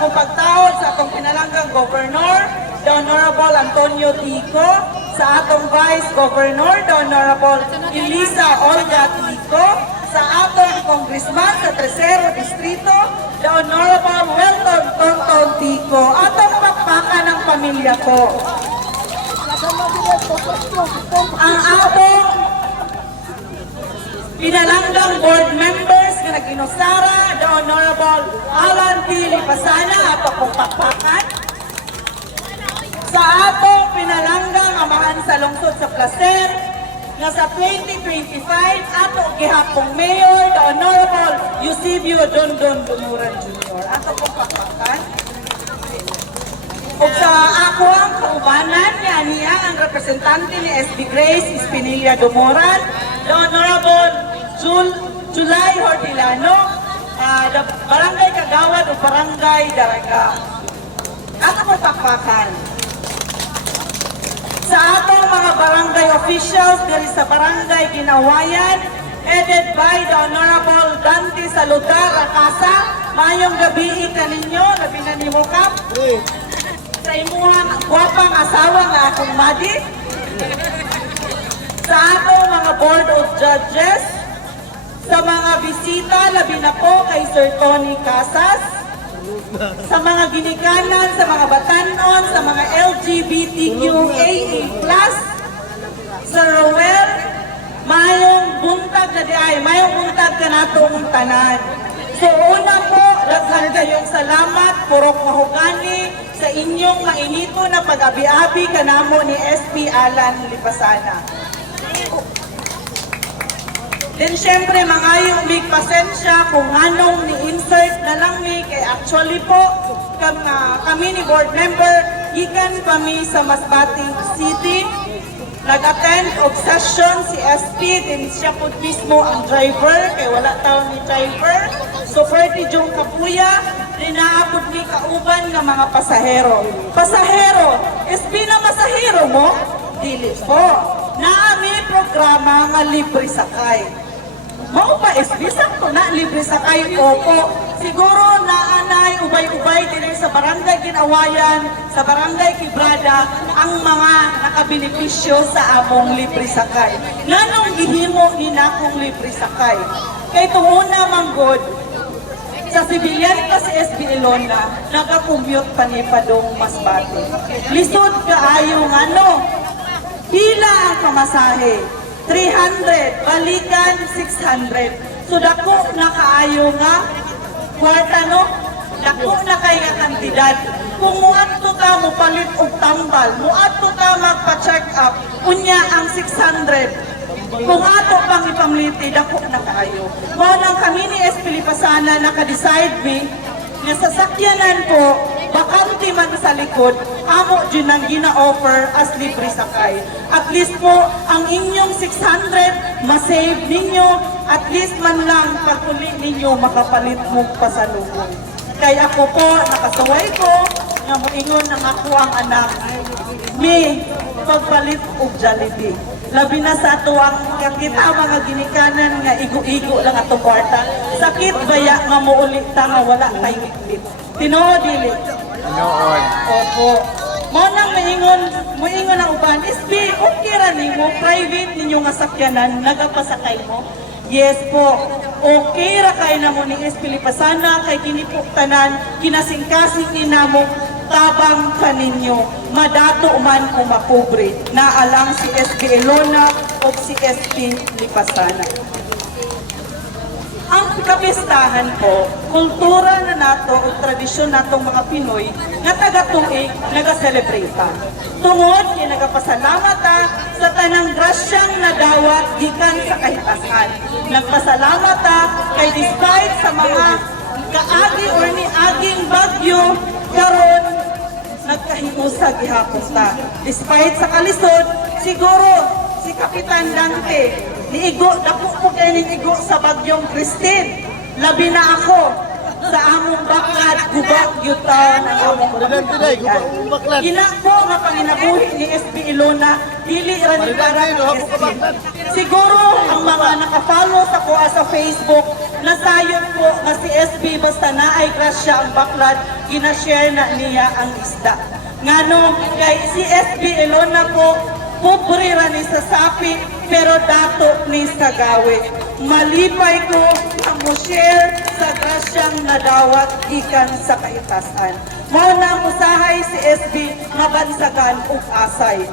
akong pagtawag sa atong pinalanggang Governor, the Honorable Antonio Tico, sa atong Vice Governor, the Honorable Elisa Olga Tico, sa atong Congressman sa Tercero Distrito, the Honorable Welton Tonton Tico, atong pakpakan ng pamilya ko. Ang atong pinalanggang board members na nag-inusara, the Honorable Alan P. Lipasana, ato kong pakpakan. Sa atong pinalanggang amahan sa lungsod sa Placer, na sa 2025, ato gihapong Mayor, the Honorable Eusebio Dondon Dumuran Jr. Ato kong pakpakan. O sa ako ang kaubanan niya ang representante ni SB Grace Espinilla Dumuran, the Honorable July Hortilano, the Barangay Kagawad o Barangay Daraga. Ato kong pakpakan. Sa atong mga barangay officials diri sa Barangay Ginawayan, headed by the Honorable Dante Saludar Acasa, mayong gabi kaninyo, labi na ni Mokap. Sa imuhang gwapang asawa nga akong madi. Sa atong mga Board of Judges, sa mga bisita, labi na po kay Sir Tony Casas, sa mga ginikanan, sa mga batanon, sa mga LGBTQAA+, sa Rowell, mayong buntag na diay, mayong buntag ka natong tanan. So una po, daghan kayong salamat, purok mahugani, sa inyong mainito na pag-abi-abi kanamo ni SP Alan Lipasana. Then syempre, mangayong may pasensya kung anong ni-insert na lang ni, kay actually po, kami ni board member, ikan kami sa Masbate City, nag-attend of session si SP, din siya po mismo ang driver, kay wala tao ni driver, so pwede yung kapuya, dinaapod ni kauban ng mga pasahero. Pasahero, SP na masahero mo? Dili po. Naami programa nga libre sakay. Mao pa SP, sakto na libre sakay, opo. Siguro naanay ubay-ubay din sa Barangay Ginawayan, sa Barangay Kibrada, ang mga nakabenepisyo sa among libre sakay. Nanong gihimo ni nakong libre sakay? Kay tuuna manggod, sa civilian pa si SB Ilona, naka-commute pa ni Padong Masbate. Lisod kaayo nga no, pila ang pamasahe? 300, balikan 600. So dako na kaayo nga kwarta no, dako na kay nga kantidad. Kung muadto ta mo palit og tambal, muadto ta magpa-check up, unya ang 600. Kung ato pang ipamliti, dako na kaayo. Mao lang kami ni SP Lipasana naka-decide me nga sasakyanan po, bakante man sa likod, amo dyan ang gina-offer as libre sakay. At least po, ang inyong 600, masave ninyo, at least man lang pag-uli ninyo makapalit mo pasalubong. Kaya ako po, nakasaway ko, nga moingon ng ako ang anak, may pagpalit og Jollibee. Labi na sa ato ang kakita mga ginikanan nga igo-igo lang ato kwarta. Sakit baya nga muulit ta nga wala tay bitbit. Tinuod dili. Noon. Opo. Mo nang moingon ang uban, SB, okay ra nimo private ninyo nga sakyanan, nagapasakay mo. Yes po. Okay ra kay namo ni SP Lipasana kay kinipuktanan, kinasingkasing ni namo tabang kaninyo, madato man o mapobre, naalang si SP Ilona o si SP Lipasana. Ang kapistahan po, kultura na nato o tradisyon natong mga Pinoy nga taga-tuig, naga-celebrate. Tungod kay nagapasalamat sa tanang grasyang nadawat gikan sa kahitasan. Nagpasalamat kay despite sa mga kaagi or niaging bagyo, karon nagkahimusa gihapon ta. Despite sa kalisod, siguro si Kapitan Dante, niigo, dako po kayo niigo sa bagyong Christine. Labi na ako sa among bakad, gubak yutan ang among bakad. Ina po nga panginabuhi ni SP Ilona, dili ra ni para ng SP. Siguro ang mga nakafollow sa ko sa Facebook, nasayon po nga si SB basta naay grasya ang baklad, ginashare na niya ang isda. Ngano, kay si SB Ilona po, pobre ra ni sa sapi, pero dato ni sa gawi. Malipay ko ang mo-share sa grasyang nadawat ikan sa kaitasan. Mao na ang usahay si SB mabansagan ug asay.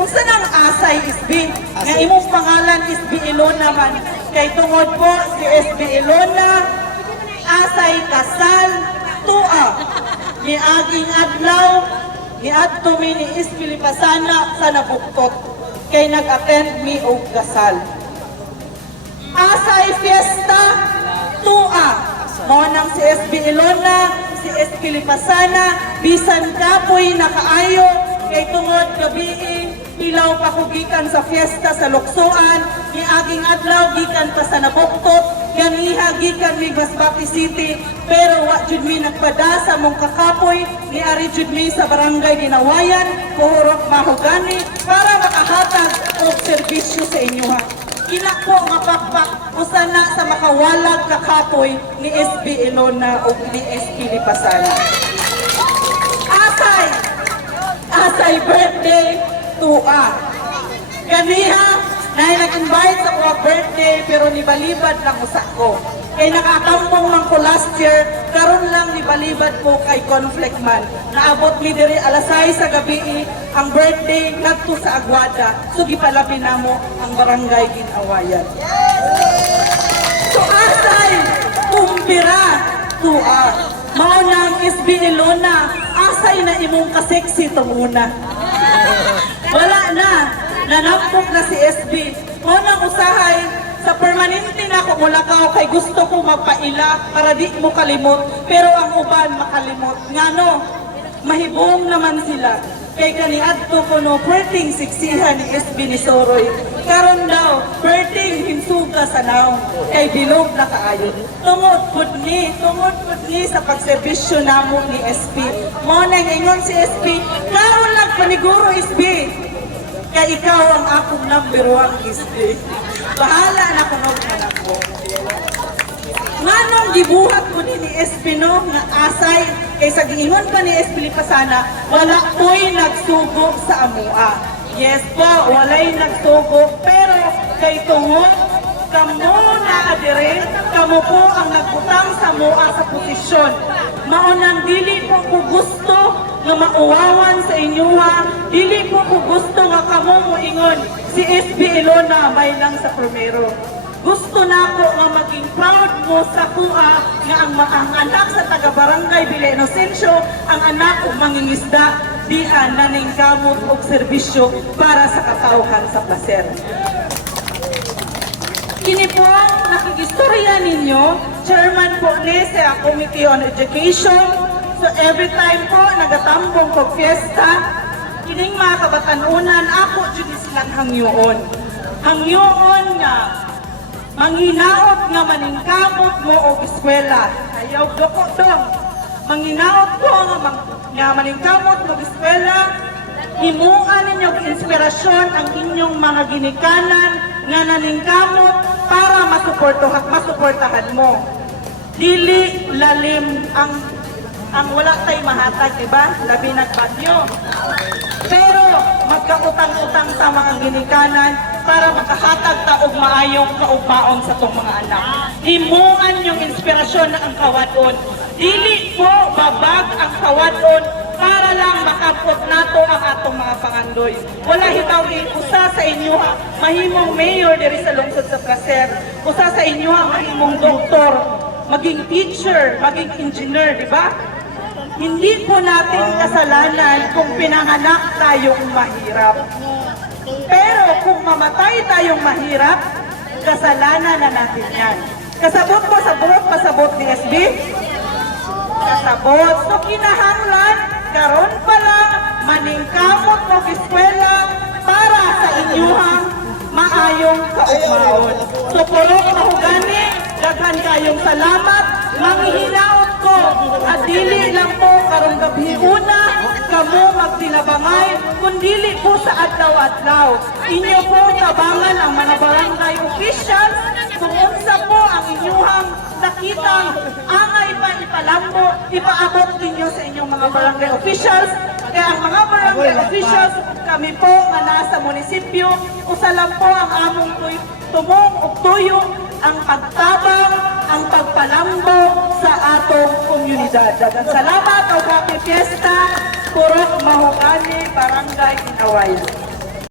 Unsa nang asay SB? Nga imong pangalan SB Ilona man, kay tungod po si SB Ilona, asay kasal, tua. Ni aging adlaw, niadto mi ni SB Lipasana sa nabuktot, kay nag-attend mi og kasal. Asay fiesta, tua. Mao nang si SB Ilona, si SB Lipasana, bisan kapoy nakaayo, kay tungod gabi ilaw pa ko gikan sa fiesta sa Luksoan, ni aging adlaw gikan pa sa Nabuktot, ganiha gikan mi Masbate City, pero wa jud mi nagpada sa mong kakapoy, ni ari jud mi sa barangay Ginawayan, Puhurok Mahogani, para makahatag og serbisyo sa inyo. Ina po nga pakpak usana sa makawalag kakapoy ni SB Ilona o ni SB Lipasana. Asay birthday tua. Ganiha, na nag-invite sa mga birthday pero nibalibad lang usa ko. Kay nakatampong man ko last year, karon lang nibalibad ko kay conflict man. Naabot mi diri alas 6 sa gabi ang birthday ngadto sa Aguada. So gipalabi namo ang barangay Ginawayan. So asay kumpira tua. Mao nang SB Ilona, asay na imong kaseksi tunguna. Wala na, nanampok na si SB. Mao nang usahay, sa permanente na ako mulakaw kay gusto ko magpaila para di mo kalimot, pero ang uban makalimot. Ngano, mahibong naman sila. Kay kaniadto ko no, perting siksihan ni SB ni Soroy. Karon daw, perting hinsuga sa naong, kay bilog na kaayo. Tungod pud ni sa pagserbisyo namo ni SB. Mao nang ingon si SB, karon lang paniguro SB. Kay ikaw ang akong number 1 SB. Bahala na kunog na ako. Nganong gibuhat ko ni SB no, nga asay, kay sa giingon pa ni SB Lipasana, wala ko'y nagsugo sa amua. Yes po, walay nagsugo, pero kay tungod, kamo na adire, kamo po ang nagbutang sa mua sa posisyon. Maunang dili po ko gusto nga mauwawan sa inyo ha, dili po ko gusto nga kamo mo ingon, si SB Ilona may lang sa primero. Gusto na ko nga maging proud mo sa kuha nga ang anak sa taga-barangay Villa Inocencio, ang anak o mangingisda, dihan naning gamot o serbisyo para sa katauhan sa placer. Kini po ang nakigistorya ninyo, chairman po ni sa Committee on Education. So every time po nagatambong ko fiesta, kining mga kabatanunan, ako dyan silang hangyoon. Hangyoon nga, manghinaot nga maningkamot mo o eskwela. Ayaw doko dong. Manghinaot ko nga maningkamot mo o eskwela. Himuan ninyong inspirasyon ang inyong mga ginikanan nga naningkamot para masuportahan mo. Dili lalim ang wala tay mahatag, diba? Labi nagbagyo. Pero magkautang-utang sa mga ginikanan para makahatag ta og maayong kaugmaon sa tong mga anak. Himuan yung inspirasyon na ang kawadon. Dili po babag ang kawadon para lang makapot nato ang atong mga pangandoy. Wala hitaw usa sa inyo ha, mahimong mayor diri sa lungsod sa Placer. Usa sa inyo ha, mahimong doktor, maging teacher, maging engineer, di ba? Hindi po natin kasalanan kung pinanganak tayong mahirap. Pero kung mamatay tayong mahirap, kasalanan na natin yan. Kasabot po sa buhok, pasabot ni SB? Kasabot. So kinahanglan, karon pa lang, maningkamot mo eskwela para sa inyong maayong kaugmaon. So purok mahugani, daghan kayong salamat, manghihinaot ko, at dili lang po karong gabi una, kamo magtinabangay, kundili po sa adlaw-adlaw. Inyo po tabangan ang mga barangay officials kung unsa po ang inyuhang nakitang angay pa ipalambo, ipaabot ninyo sa inyong mga barangay officials. Kaya ang mga barangay officials, kami po nga nasa munisipyo, usa lang po ang among tumong ug tuyo ang pagtabang, ang pagpalambo sa atong komunidad. Daghang salamat o happy fiesta, Purok Mahogany, Barangay Inaway.